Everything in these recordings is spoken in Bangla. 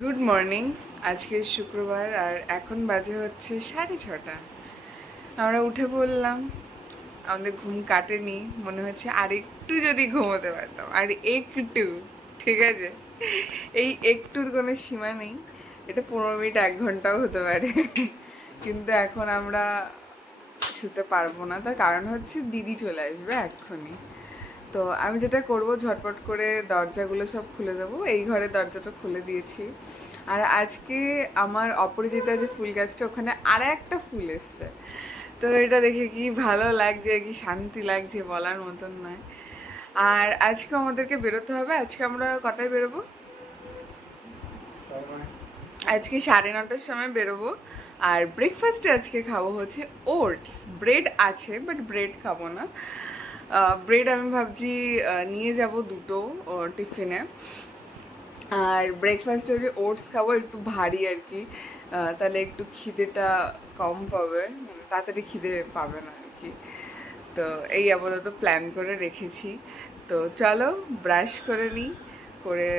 Good morning. আজকে শুক্রবার আর এখন বাজে হচ্ছে 6:30। আমরা উঠে পড়লাম। আমাদের ঘুম কাটেনি, মনে হচ্ছে আর একটু যদি ঘুমোতে পারতাম, আর একটু। ঠিক আছে, এই একটুর কোনো সীমা নেই। এটা 15 মিনিট 1 ঘন্টাও হতে পারে। কিন্তু এখন আমরা শুতে পারবো না, তার কারণ হচ্ছে দিদি চলে আসবে এক্ষুনি। তো আমি যেটা করব, ঝটপট করে দরজাগুলো সব খুলে দেবো। এই ঘরের দরজাটা খুলে দিয়েছি। আর আজকে আমার অপরাজিতা যে ফুল গাছটা, ওখানে আর একটা ফুল এসছে। তো এটা দেখে কি ভালো লাগছে, কি শান্তি লাগছে, বলার মতন নয়। আর আজকে আমাদেরকে বেরোতে হবে। আজকে আমরা কটায় বেরোবো? আজকে 9:30টার সময় বেরোবো। আর ব্রেকফাস্টে আজকে খাবো হচ্ছে ওটস। ব্রেড আছে, বাট ব্রেড খাবো না। ব্রেড আমি ভাবছি নিয়ে যাব দুটো টিফিনে। আর ব্রেকফাস্টে যে ওটস খাবো, একটু ভারী আর কি। তাহলে একটু খিদেটা কম পাবে, তাড়াতাড়ি খিদে পাবে না আর কি। তো এই আপাতত প্ল্যান করে রেখেছি। তো চলো ব্রাশ করে নিই, করে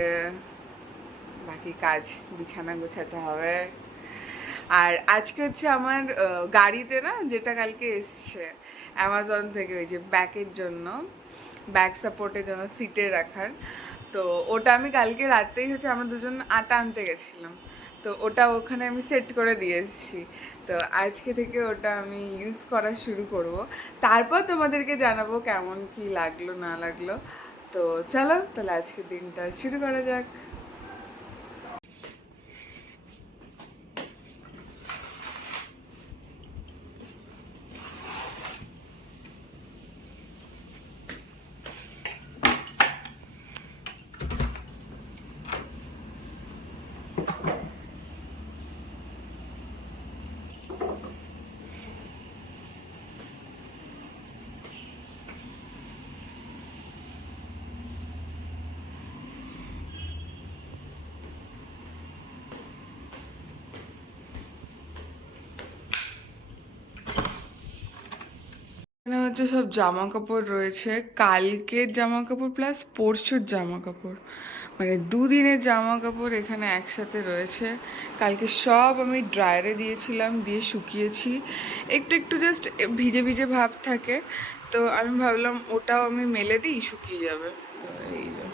বাকি কাজ, বিছানা গোছাতে হবে। আর আজকে হচ্ছে আমার গাড়িতে না, যেটা কালকে এসছে অ্যামাজন থেকে, ওই যে ব্যাকের জন্য, ব্যাক সাপোর্টের জন্য সিটে রাখার। তো ওটা আমি কালকে রাতেই হচ্ছে, আমরা দুজন আটা আনতে গেছিলাম। তো ওটা ওখানে আমি সেট করে দিয়ে এসেছি। তো আজকে থেকে ওটা আমি ইউজ করা শুরু করব। তারপর তোমাদেরকে জানাবো কেমন কি লাগলো না লাগলো। তো চলো তাহলে আজকে দিনটা শুরু করা যাক। এখানে হচ্ছে সব জামা কাপড় রয়েছে, কালকের জামা কাপড় প্লাস পরশুর জামা কাপড়, মানে দুদিনের জামা কাপড় এখানে একসাথে রয়েছে। কালকে সব আমি ড্রায়ারে দিয়েছিলাম, দিয়ে শুকিয়েছি। একটু একটু জাস্ট ভিজে ভিজে ভাব থাকে। তো আমি ভাবলাম ওটাও আমি মেলে দিই, শুকিয়ে যাবে। তো এই যে।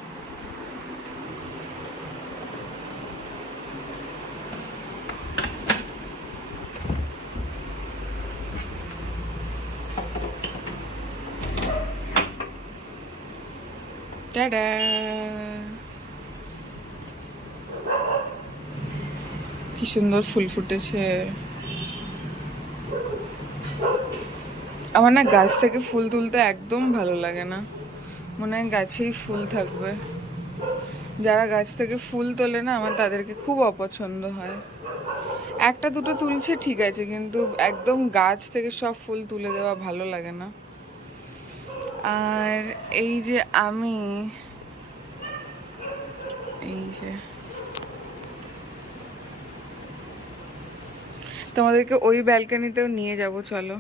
টাডা! কি সুন্দর ফুল ফুটেছে। আমার না গাছ থেকে ফুল তুলতে একদম ভালো লাগে না, মনে হয় গাছেই ফুল থাকবে। যারা গাছ থেকে ফুল তোলে না, আমার তাদেরকে খুব অপছন্দ হয়। একটা দুটো তুলছে ঠিক আছে, কিন্তু একদম গাছ থেকে সব ফুল তুলে দেওয়া ভালো লাগে না। আর এই যে আমি, এই যে তোমাদেরকে ওই ব্যালকনিতেও নিয়ে যাব, চলো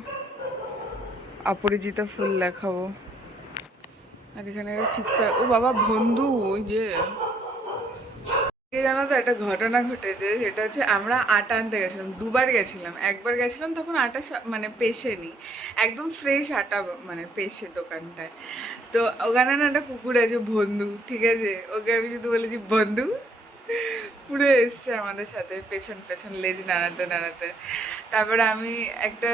অপরাজিতা ফুল দেখাবো। আর এখানে একটা চিৎকার, ও বাবা বন্ধু, ওই যে জানো তো একটা ঘটনা ঘটেছে। সেটা হচ্ছে আমরা আটা আনতে গেছিলাম, দুবার গেছিলাম। একবার গেছিলাম তখন আটা মানে পেষেনি, একদম ফ্রেশ আটা মানে পেষে দোকানটায়। তো ওখানে না একটা কুকুর আছে বন্ধু, ঠিক আছে, ওকে আমি শুধু বলেছি বন্ধু, পুরো এসছে আমাদের সাথে পেছন পেছন লেজ নাড়াতে নাড়াতে। তারপরে আমি একটা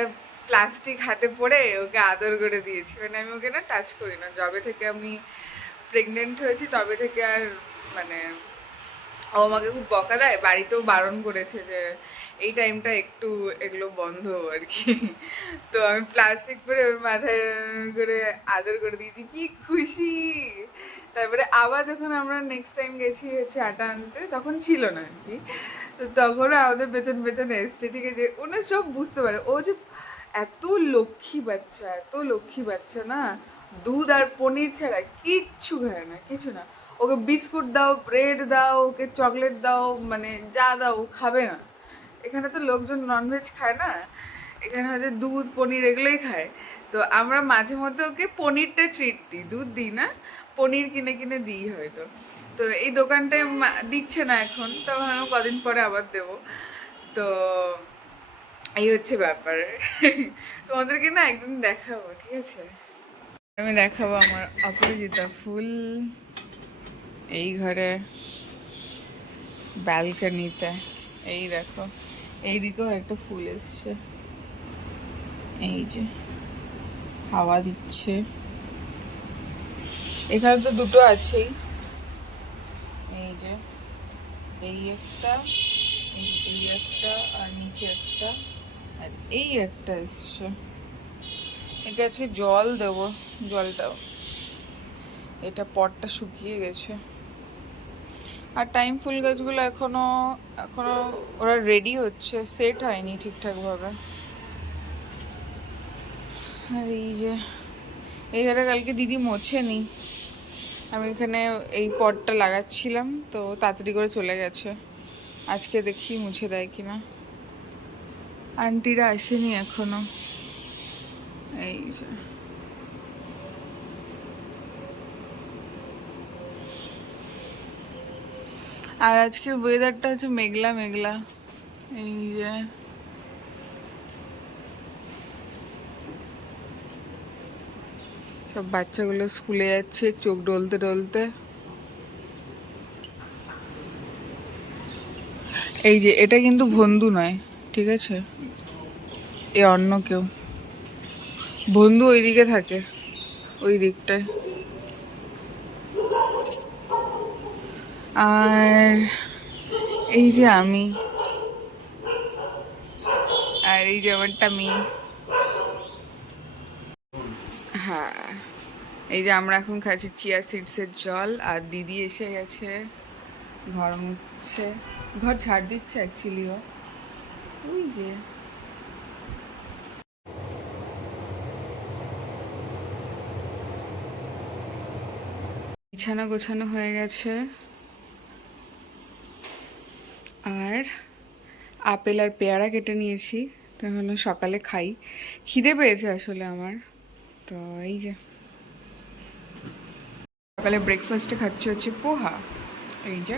প্লাস্টিক হাতে পড়ে ওকে আদর করে দিয়েছি। মানে আমি ওকে না টাচ করি না, যবে থেকে আমি প্রেগনেন্ট হয়েছি তবে থেকে। আর মানে ও আমাকে খুব বকা দেয়, বাড়িতেও বারণ করেছে যে এই টাইমটা একটু এগুলো বন্ধ আর কি। তো আমি প্লাস্টিক পরে ওর মাথায় করে আদর করে দিয়েছি, কি খুশি। তারপরে আবার যখন আমরা নেক্সট টাইম গেছি হচ্ছে আটা আনতে, তখন ছিল না আর কি। তো তখন আমাদের পেছন পেছনে এসছে, ঠিক আছে। ওরা সব বুঝতে পারে ও যে এত লক্ষ্মী বাচ্চা, এত লক্ষ্মী বাচ্চা না, দুধ আর পনির ছাড়া কিচ্ছু খায় না, কিছু না। ওকে বিস্কুট দাও, ব্রেড দাও, ওকে চকলেট দাও, মানে যা দাও ও খাবে না। এখানে তো লোকজন ননভেজ খায় না, এখানে হয়তো দুধ পনির এগুলোই খায়। তো আমরা মাঝে মধ্যে ওকে পনিরটা ট্রিট দিই, দুধ দিই না, পনির কিনে কিনে দিই হয়তো। তো তো এই দোকানটায় দিচ্ছে না এখন, তো ভাবলাম কদিন পরে আবার দেবো। তো এই হচ্ছে ব্যাপার। তোমাদেরকে না একদিন দেখাবো, ঠিক আছে? আমি দেখাবো আমার অপরাজিতা ফুল এই ঘরে ব্যালকনিতে। এই দেখো, এইদিকেও একটা ফুল এসছে, এই যে হাওয়া দিচ্ছে। এখানে তো দুটো আছেই, এই যে এই একটা, এই একটা, আর নিচে একটা, আর এই একটা এসছে। একে আজকে জল দেবো, জলটাও, এটা পটটা শুকিয়ে গেছে। আর টাইম ফুল গাছগুলো এখনো এখনো ওরা রেডি হচ্ছে, সেট হয়নি ঠিকঠাক ভাবে। আর এই যে এই ঘরে কালকে দিদি মোছেনি, আমি এখানে এই পটটা লাগাচ্ছিলাম তো তাড়াতাড়ি করে চলে গেছে। আজকে দেখি মুছে দেয় কিনা। আন্টিরা আসেনি এখনো, এই যে আর আজকের ওয়েদারটা হচ্ছে মেঘলা মেঘলা। এই যে সব বাচ্চাগুলো স্কুলে যাচ্ছে চোখ ডলতে ডলতে। এই যে এটা কিন্তু বন্ধু নয়, ঠিক আছে, এ অন্য কেউ। বন্ধু ওইদিকে থাকে, ওই দিকটায়। আর এই যে আমি, আর এই যে আমারটা মেয়ে। হ্যাঁ, এই যে আমরা এখন খাচ্ছি চিয়া সিডসের জল, আর দিদি এসে গেছে ঘর মুছছে, ঘর ঝাড় দিচ্ছে অ্যাকচুয়ালিও। ওই যে বিছানা গোছানো হয়ে গেছে, আর আপেল আর পেয়ারা কেটে নিয়েছি, তো হলো সকালে খাই, খিদে পেয়েছে আসলে আমার। তো এই যে সকালে ব্রেকফাস্টে খাচ্ছি হচ্ছে পোহা। এই যে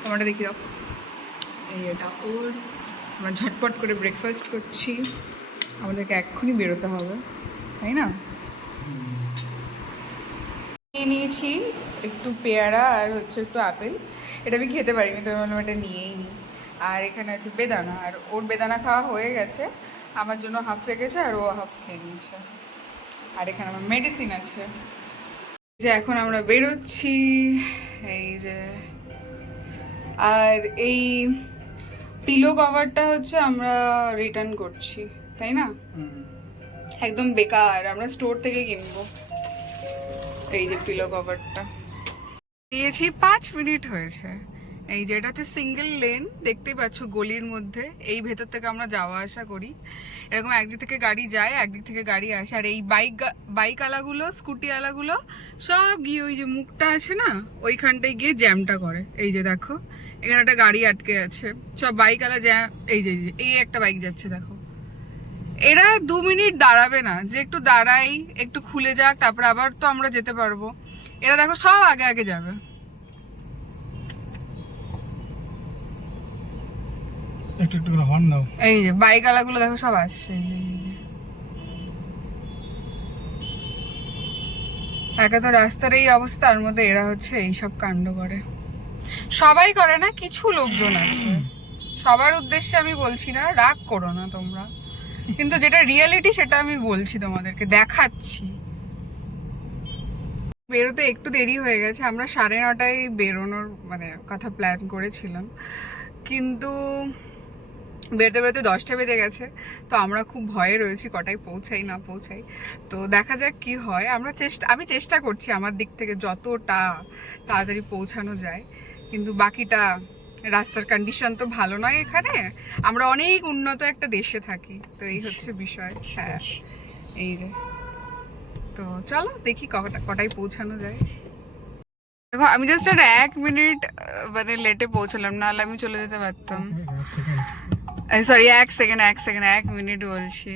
তোমারটা দেখি দাও, এই এটা ওর। আমরা ঝটপট করে ব্রেকফাস্ট করছি, আমাদেরকে এক্ষুনি বেরোতে হবে, তাই না? নিয়ে নিয়েছি একটু পেয়ারা আর হচ্ছে একটু আপেল, এটা আমি খেতে পারিনি তো ভাবলাম এটা নিয়েই নিই। আর এখানে আছে বেদানা, আর ওর বেদানা খাওয়া হয়ে গেছে, আমার জন্য হাফ রেখেছে আর ও হাফ খেয়ে নিয়েছে। আর এখানে আমার মেডিসিন আছে। যে এখন আমরা বেরোচ্ছি, এই যে। আর এই পিলো কভারটা হচ্ছে আমরা রিটার্ন করছি, তাই না? একদম বেকার, আমরা স্টোর থেকে কিনবো। এই যে পিলো কভারটা দিয়েছি, 5 মিনিট হয়েছে। এই যে এটা হচ্ছে সিঙ্গেল লেন, দেখতেই পাচ্ছ গলির মধ্যে, এই ভেতর থেকে আমরা যাওয়া আসা করি। এরকম একদিক থেকে গাড়ি যায়, একদিক থেকে গাড়ি আসে। আর এই বাইক আলাগুলো, স্কুটি আলাগুলো সব গিয়ে ওই যে মুখটা আছে না, ওইখানটায় গিয়ে জ্যামটা করে। এই যে দেখো, এখানে একটা গাড়ি আটকে আছে, সব বাইক আলা জ্যাম। এই যে এই একটা বাইক যাচ্ছে, দেখো। এরা 2 মিনিট দাঁড়াবে না, যে একটু দাঁড়াই, একটু খুলে যাক, তারপর আবার তো আমরা যেতে পারবো। এরা দেখো সব আগে আগে যাবে। একটু একটু করে হর্ন দাও। এই যে বাইক আলাগুলো দেখো সব আসছে, এই যে একা তো রাস্তার এই অবস্থা, তার মধ্যে এরা হচ্ছে এইসব কাণ্ড করে। সবাই করে না, কিছু লোকজন আছে, সবার উদ্দেশ্যে আমি বলছি না, রাগ করো না তোমরা, কিন্তু যেটা রিয়েলিটি সেটা আমি বলছি, তোমাদেরকে দেখাচ্ছি। বেরোতে একটু দেরি হয়ে গেছে, আমরা 9:30টায় বেরোনোর মানে কথা প্ল্যান করেছিলাম, কিন্তু বেরোতে বেরোতে 10টা বেজে গেছে। তো আমরা খুব ভয়ে রয়েছি কটায় পৌঁছাই না পৌঁছাই, তো দেখা যাক কি হয়। আমি চেষ্টা করছি আমার দিক থেকে যতটা তাড়াতাড়ি পৌঁছানো যায়, কিন্তু বাকিটা রাস্তার কন্ডিশন তো ভালো নয় এখানে, আমরা অনেক উন্নত একটা দেশে থাকি, তো এই হচ্ছে বিষয়। হ্যাঁ, এই যে, তো চলো দেখি কটায় পৌঁছানো যায়। দেখো আমি জাস্ট আর 1 মিনিট মানে লেটে পৌঁছলাম, নাহলে আমি চলে যেতে পারতাম। সরি, 1 সেকেন্ড 1 মিনিট বলছি।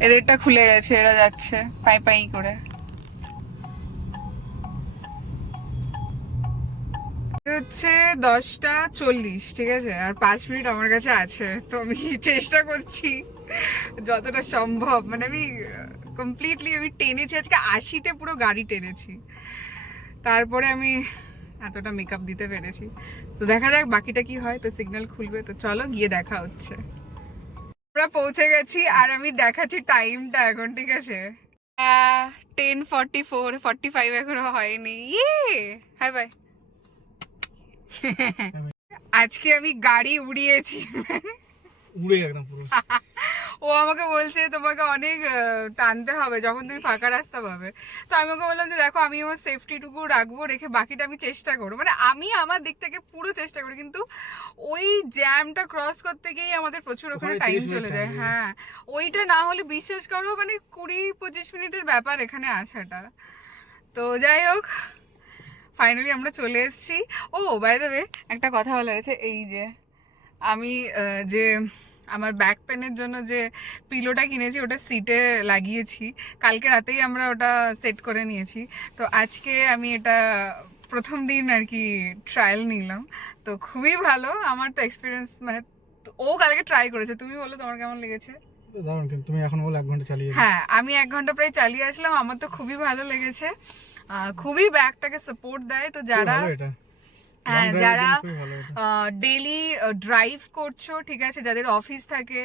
এই এদেরটা খুলে গেছে, এরা যাচ্ছে পাই পাই করে। হচ্ছে 10:40, ঠিক আছে, আর 5 মিনিট আমার কাছে আছে, তো আমি চেষ্টা করছি যতটা সম্ভব, মানে আমি কমপ্লিটলি আমি টেনেছি আজকে 80-তে পুরো গাড়ি টেনেছি, তারপরে আমি এতটা মেকআপ দিতে পেরেছি। তো দেখা যাক বাকিটা কি হয়, তো সিগন্যাল খুলবে, তো চলো গিয়ে দেখা হচ্ছে। আমরা পৌঁছে গেছি আর আমি দেখাচ্ছি টাইমটা এখন, ঠিক আছে, 10:44, 45 এখনো হয়নি। High by. আজকে আমি গাড়ি উড়িয়েছি, উড়ে একদম পুরো। ও আমাকে বলছে তোমাকে অনেক টানতে হবে যখন তুমি ফাঁকা রাস্তা পাবে। তো আমি ওকে বললাম যে দেখো আমি আমার সেফটিটুকু রাখবো, রেখে বাকিটা আমি চেষ্টা করবো, মানে আমি আমার দিক থেকে পুরো চেষ্টা করি, কিন্তু ওই জ্যামটা ক্রস করতে গিয়েই আমাদের প্রচুর ওখানে ওখানে টাইম 30 মিনিট চলে যায়। time লাগে। হ্যাঁ, ওইটা না হলে বিশ্বাস করো মানে 20-25 মিনিটের ব্যাপার এখানে আসাটা। তো যাই হোক, ফাইনালি আমরা চলে এসেছি। ও বাই দ্য ওয়ে, একটা কথা বলার আছে, এই যে আমি যে আমার ব্যাক পেনের জন্য যে পিলোটা কিনেছি ওটা সিটে লাগিয়েছি, কালকে রাতেই আমরা ওটা সেট করে নিয়েছি। তো আজকে আমি এটা প্রথম দিন আর কি ট্রায়াল নিলাম, তো খুবই ভালো আমার তো এক্সপিরিয়েন্স, মানে ও কালকে ট্রাই করেছে, তুমি বলো তোমার কেমন লেগেছে? দারুণ, কিন্তু তুমি এখন বলো 1 ঘন্টা চালিয়ে হ্যাঁ, আমি 1 ঘন্টা প্রায় চালিয়ে আসলাম, আমার তো খুবই ভালো লেগেছে, খুবই ব্যাগটাকে সাপোর্ট দেয়। তো যারা ভালো এটা হ্যাঁ, লং ড্রাইভের যারা জন্য খুবই ভালো এটা। ডেইলি ড্রাইভ করছো, ঠিক আছে, যাদের অফিস থাকে,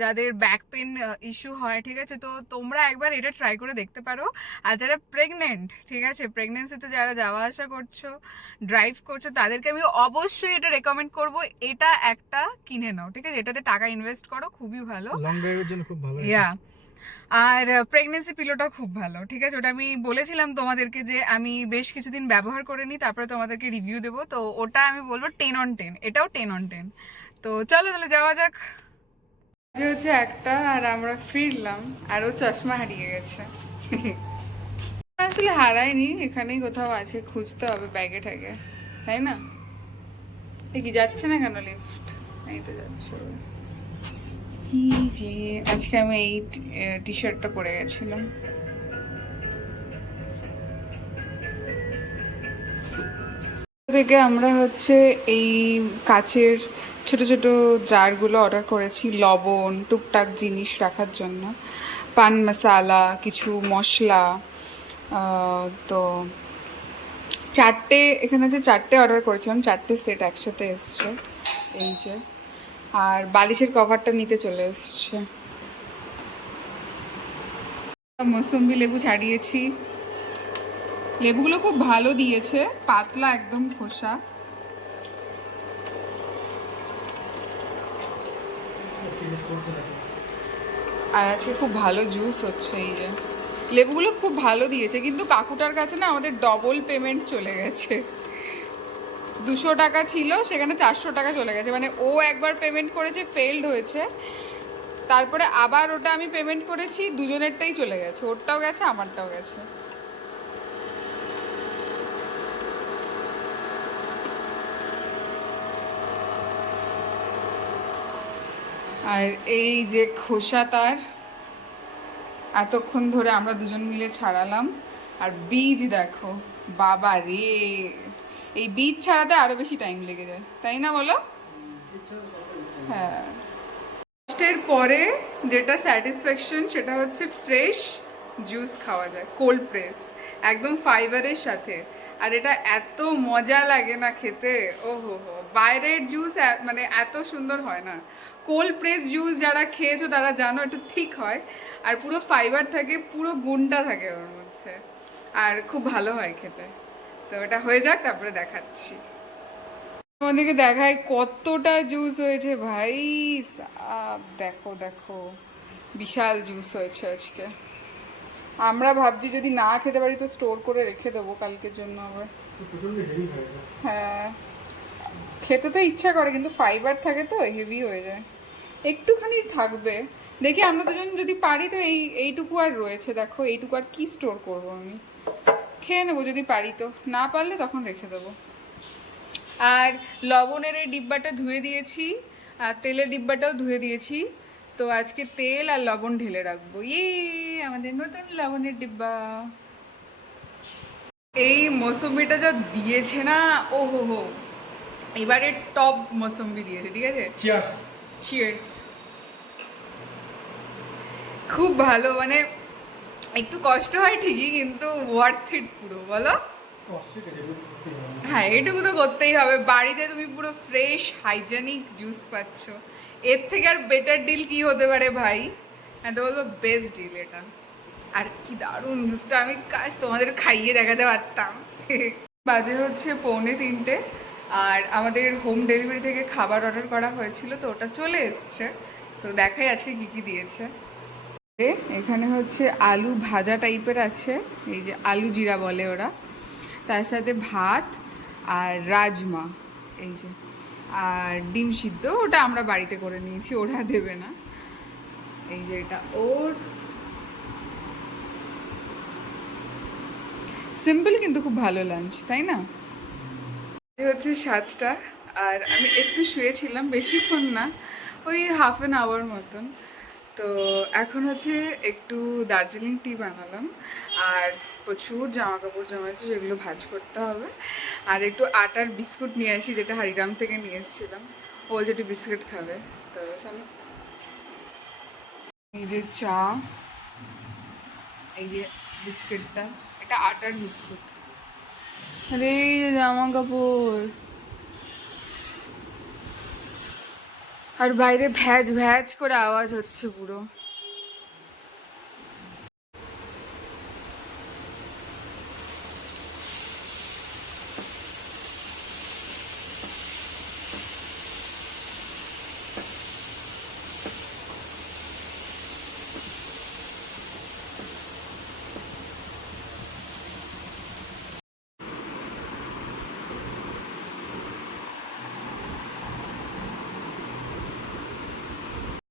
যাদের ব্যাক পেন ইস্যু হয়, ঠিক আছে, তো তোমরা একবার এটা ট্রাই করে দেখতে পারো। আর যারা প্রেগনেন্ট, ঠিক আছে, প্রেগনেন্সিতে যারা যাওয়া আসা করছো, ড্রাইভ করছো, তাদেরকে আমি অবশ্যই এটা রেকমেন্ড করব, এটা একটা কিনে নাও, ঠিক আছে, এটাতে টাকা ইনভেস্ট করো, খুবই ভালো। লং ড্রাইভের জন্য খুব ভালো এটা। ইয়া, আর প্রেগনেন্সি পিলোটা খুব ভালো, ঠিক আছে, ওটা আমি বলেছিলাম তোমাদেরকে যে আমি বেশ কিছুদিন ব্যবহার করে নিই, তারপরে তোমাদেরকে রিভিউ দেবো, তো ওটা আমি বলবো 10/10, এটাও 10/10। তো চলো তাহলে যাওয়া যাক। যে হচ্ছে একটা, আর আমরা ফিরলাম, আর ও চশমা হারিয়ে গেছে। আসলে হারায়নি, এখানেই কোথাও আছে, খুঁজতে হবে ব্যাগে ট্যাগে, তাই না? এ কি যাচ্ছে না কেন লিফট? এই তো যাচ্ছে। এই যে আজকে আমি এই টি শার্টটা পরে গেছিলাম। থেকে আমরা হচ্ছে এই কাচের ছোট ছোট জারগুলো অর্ডার করেছি, লবণ, টুকটাক জিনিস রাখার জন্য, পান মশালা, কিছু মশলা। তো এখানে হচ্ছে 4টে অর্ডার করেছিলাম, 4টে সেট একসাথে এসছে, এই যে। আর বালিশের কভারটা নিতে চলে এসছে। মৌসুম্বি লেবু ছাড়িয়েছি, লেবুগুলো খুব ভালো দিয়েছে, পাতলা একদম খোসা। আর আজকে খুব ভালো জুস হচ্ছে, এই যে লেবুগুলো খুব ভালো দিয়েছে, কিন্তু কাকুটার কাছে না আমাদের ডবল পেমেন্ট চলে গেছে। 200 টাকা ছিল, সেখানে 400 টাকা চলে গেছে, মানে ও একবার পেমেন্ট করেছে, ফেলড হয়েছে, তারপরে আবার ওটা আমি পেমেন্ট করেছি, দুজনেরটাই চলে গেছে, ওরটাও গেছে আমারটাও গেছে। আর এই যে খোসা তার, এতক্ষণ ধরে আমরা দুজন মিলে ছাড়ালাম। আর বীজ দেখো, বাবা রে, এই বীজ ছাড়াতে আরো বেশি টাইম লেগে যায়, তাই না বলো? হ্যাঁ, কষ্টের পরে যেটা স্যাটিসফ্যাকশন সেটা হচ্ছে ফ্রেশ জুস খাওয়া যায়, কোল্ড প্রেস, একদম ফাইবারের সাথে। আর এটা এত মজা লাগে না খেতে, ও হো হো, বাইরের জুস মানে এত সুন্দর হয় না। কোল্ড প্রেস জুস যারা খেয়েছো তারা জানো, একটু থিক হয়, আর পুরো ফাইবার থাকে, পুরো গুণটা থাকে ওর মধ্যে, আর খুব ভালো হয় খেতে। তো এটা হয়ে যাক, তারপরে দেখাচ্ছি তোমাদেরকে, দেখায় কতটা জুস হয়েছে ভাই সাব, দেখো দেখো, বিশাল জুস হয়েছে আজকে। আমরা ভাবছি যদি না খেতে পারি তো স্টোর করে রেখে দেবো কালকের জন্য আবার। হ্যাঁ, খেতে তো ইচ্ছা করে, কিন্তু ফাইবার থাকে তো হেভি হয়ে যায়, একটুখানি থাকবে। দেখি আমরা দুজন যদি পারি তো এইটুকু আর রয়েছে, দেখো এইটুকু আর কি স্টোর করবো, আমি খেয়ে নেবো যদি পারি, তো না পারলে তখন রেখে দেবো। আর লবণের এই ডিব্বাটা ধুয়ে দিয়েছি, আর তেলের ডিব্বাটাও ধুয়ে দিয়েছি, তো আজকে তেল আর লবণ ঢেলে রাখবো। আমাদের নতুন লবণের ডিব্বা। এই মৌসুমিটা যা দিয়েছে না, ও হো হো, এবারে টপ মৌসুমি দিয়েছে, ঠিক আছে। চিয়ার্স। চিয়ার্স। খুব ভালো, মানে একটু কষ্ট হয় ঠিকই, কিন্তু ওয়ার্থ ইট পুরো, বলো। হ্যাঁ, এটুকু তো করতেই হবে। বাড়িতে তুমি পুরো ফ্রেশ হাইজেনিক জুস পাচ্ছ, এর থেকে আর বেটার ডিল কি হতে পারে ভাই। হ্যাঁ, তো বলবো বেস্ট ডিল এটা। আর কি দারুণ জুসটা, আমি কাজ তোমাদের খাইয়ে দেখাতে পারতাম। বাজে হচ্ছে 2:45, আর আমাদের হোম ডেলিভারি থেকে খাবার অর্ডার করা হয়েছিল, তো ওটা চলে এসছে। তো দেখাই আজকে কি কি দিয়েছে। এখানে হচ্ছে আলু ভাজা টাইপের আছে, এই যে আলু জিরা বলে ওরা, তার সাথে ভাত আর রাজমা, এই যে, আর ডিম সিদ্ধ, ওটা আমরা বাড়িতে করে নিয়েছি, ওরা দেবে না। এই যে এটা ওর, সিম্পল কিন্তু খুব ভালো লাঞ্চ, তাই না। এই হচ্ছে 7টা, আর আমি একটু শুয়েছিলাম, বেশিক্ষণ না, ওই হাফ অ্যান আওয়ার মতন। তো এখন হচ্ছে একটু দার্জিলিং টি বানালাম, আর প্রচুর জামা কাপড় জমেছে যেগুলো ভাঁজ করতে হবে, আর একটু আটার বিস্কুট নিয়ে আসি, যেটা হারিগ্রাম থেকে নিয়ে এসেছিলাম। ও যেটি বিস্কুট খাবে, তো চলো। এই যে চা, এই যে বিস্কুটটা, এটা আটার বিস্কুট। আরে এই যে জামা কাপড়, আর বাইরে ভ্যাজ ভ্যাজ করে আওয়াজ হচ্ছে পুরো।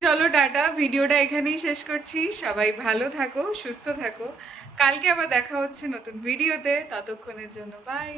চলো টাটা, ভিডিওটা এখানেই শেষ করছি। সবাই ভালো থাকো, সুস্থ থাকো। কালকে আবার দেখা হচ্ছে নতুন ভিডিওতে, ততক্ষণের জন্য বাই।